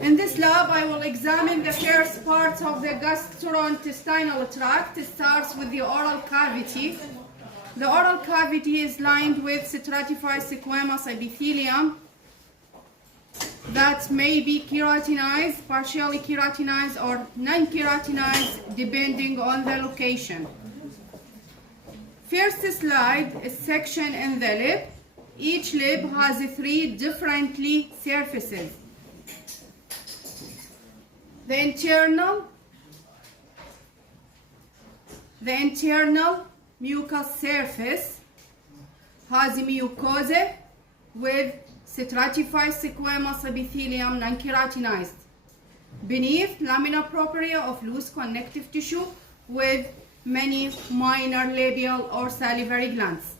In this lab, I will examine the first part of the gastrointestinal tract. It starts with the oral cavity. The oral cavity is lined with stratified squamous epithelium that may be keratinized, partially keratinized, or non-keratinized, depending on the location. First slide is section in the lip. Each lip has 3 different surfaces. The internal mucous surface has mucosa with stratified squamous epithelium, non-keratinized. Beneath, lamina propria of loose connective tissue with many minor labial or salivary glands.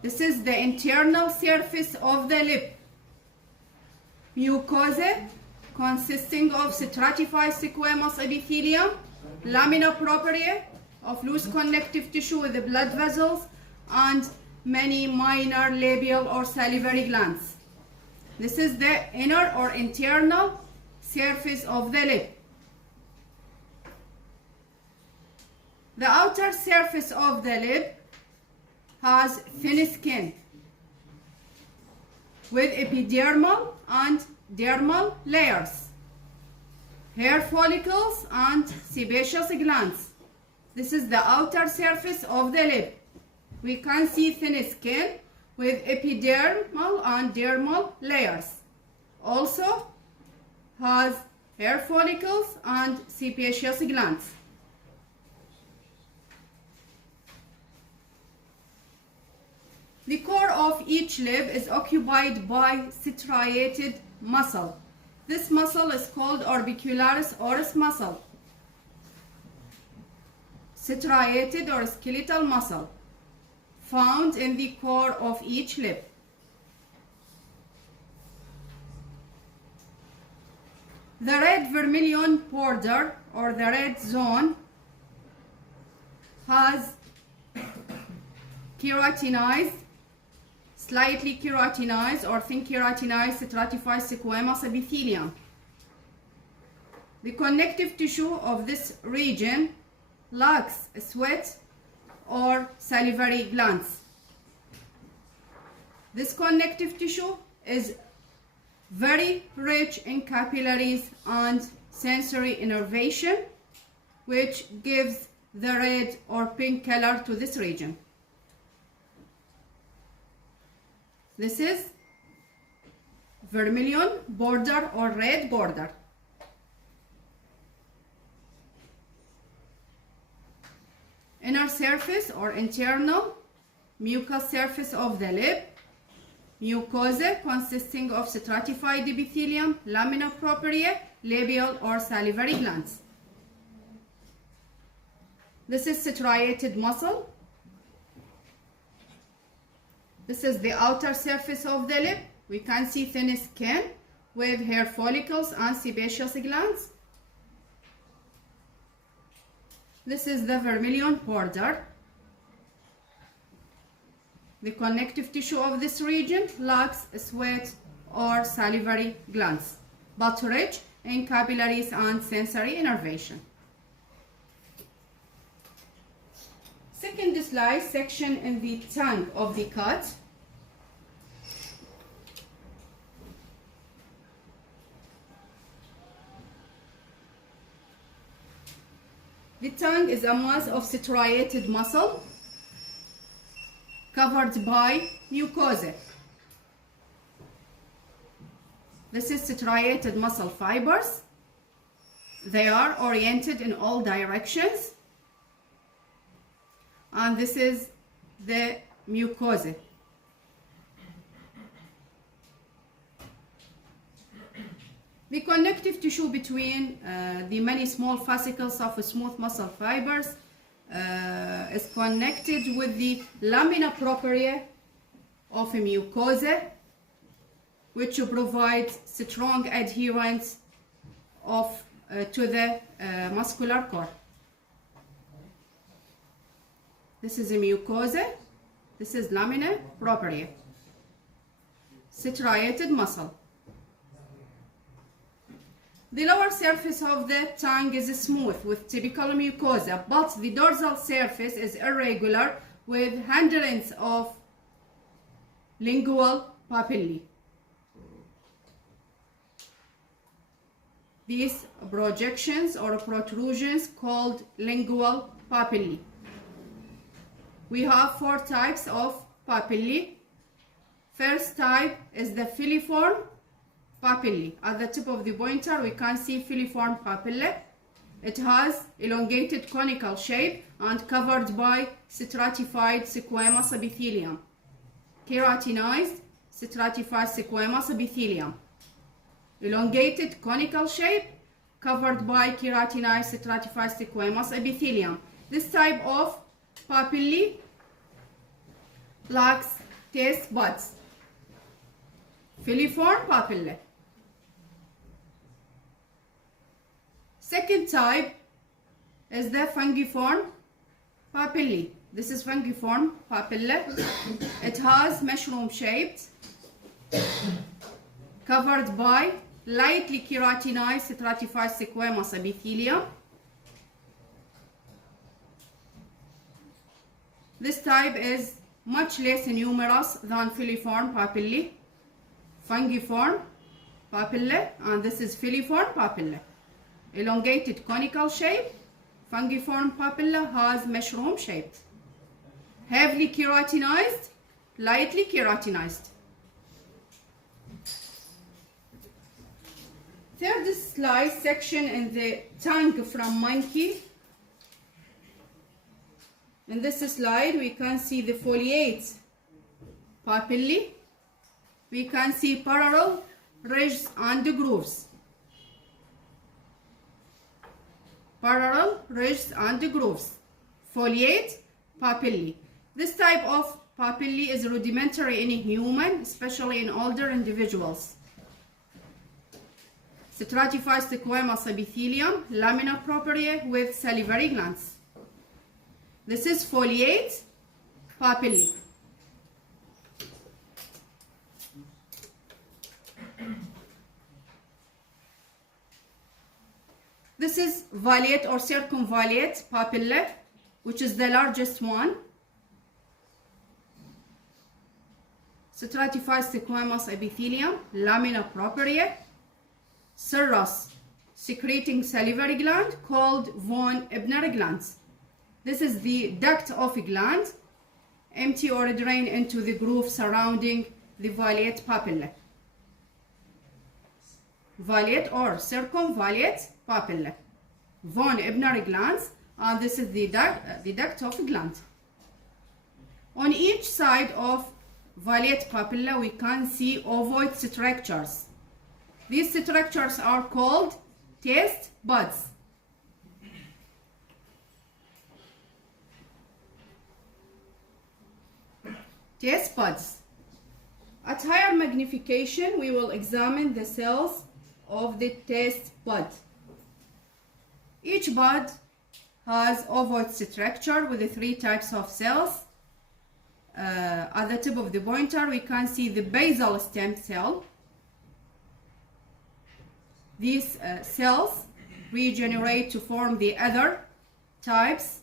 This is the internal surface of the lip. Mucosa consisting of stratified squamous epithelium, lamina propria of loose connective tissue with the blood vessels, and many minor labial or salivary glands. This is the inner or internal surface of the lip. The outer surface of the lip has thin skin with epidermal and dermal layers, hair follicles, and sebaceous glands. This is the outer surface of the lip. We can see thin skin with epidermal and dermal layers. Also has hair follicles and sebaceous glands. The core of each lip is occupied by striated muscle. This muscle is called orbicularis oris muscle. Striated or skeletal muscle found in the core of each lip. The red vermilion border or the red zone has keratinized, slightly keratinized or thin keratinized stratified squamous epithelium. The connective tissue of this region lacks sweat or salivary glands. This connective tissue is very rich in capillaries and sensory innervation, which gives the red or pink color to this region. This is vermilion border or red border. Inner surface or internal mucous surface of the lip, mucosa consisting of stratified epithelium, lamina propria, labial or salivary glands. This is striated muscle. This is the outer surface of the lip. We can see thin skin with hair follicles and sebaceous glands. This is the vermilion border. The connective tissue of this region lacks sweat or salivary glands, but rich in capillaries and sensory innervation. Second slide, section in the tongue of the cat. The tongue is a mass of striated muscle covered by mucosa. This is striated muscle fibers. They are oriented in all directions. And this is the mucosa. The connective tissue between the many small fascicles of smooth muscle fibers is connected with the lamina propria of a mucosa, which provides strong adherence to the muscular core. This is a mucosa. This is lamina propria. striated muscle. The lower surface of the tongue is smooth with typical mucosa, but the dorsal surface is irregular with hundreds of lingual papillae. These projections or protrusions called lingual papillae. We have 4 types of papillae. First type is the filiform papillae. At the tip of the pointer we can see filiform papillae. It has elongated conical shape and covered by stratified squamous epithelium. Keratinized stratified squamous epithelium. Elongated conical shape covered by keratinized stratified squamous epithelium. This type of papillae lacks taste buds. Filiform papillae. Second type is the fungiform papillae. This is fungiform papillae. It has mushroom shaped, covered by lightly keratinized stratified squamous epithelium. This type is much less numerous than filiform papillae. Fungiform papillae, and this is filiform papillae. Elongated conical shape. Fungiform papillae has mushroom shaped. Heavily keratinized, lightly keratinized. Third slide section in the tongue from monkey. In this slide we can see the foliate papillae. We can see parallel ridges and grooves. Parallel ridges and grooves. Foliate papillae. This type of papillae is rudimentary in a human, especially in older individuals. Stratified squamous epithelium, lamina propria with salivary glands. This is foliate papillae. This is vallate or circumvallate papillae, which is the largest one. Stratified squamous epithelium, lamina propria, serous secreting salivary gland called von Ebner glands. This is the duct of a gland, empty or drain into the groove surrounding the vallate papillae. Vallate or circumvallate papillae. Von Ebner glands, and this is the duct of a gland. On each side of vallate papilla we can see ovoid structures. These structures are called taste buds. Taste buds. At higher magnification we will examine the cells of the taste bud. Each bud has ovoid structure with the 3 types of cells. At the tip of the pointer we can see the basal stem cell. These cells regenerate to form the other types.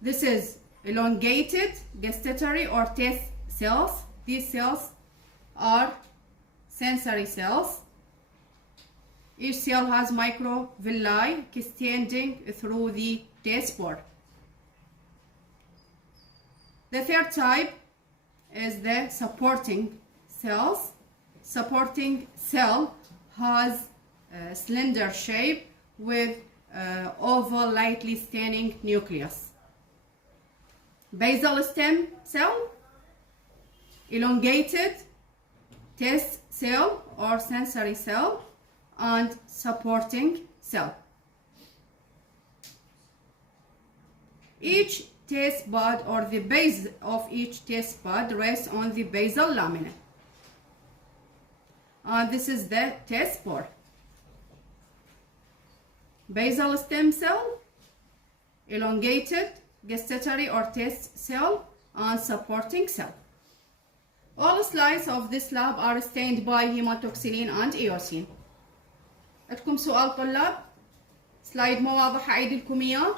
This is elongated gustatory or taste cells. These cells are sensory cells. Each cell has microvilli extending through the taste bud. The third type is the supporting cells. Supporting cell has a slender shape with oval lightly staining nucleus. Basal stem cell, elongated taste cell or sensory cell, and supporting cell. Each taste bud or the base of each taste bud rests on the basal lamina. This is the taste bud. Basal stem cell, elongated gustatory or taste cell, and supporting cell. All slides of this lab are stained by hematoxylin and eosin. عندكم سؤال طلاب؟ سلايد مو واضح أعيد لكم إياه.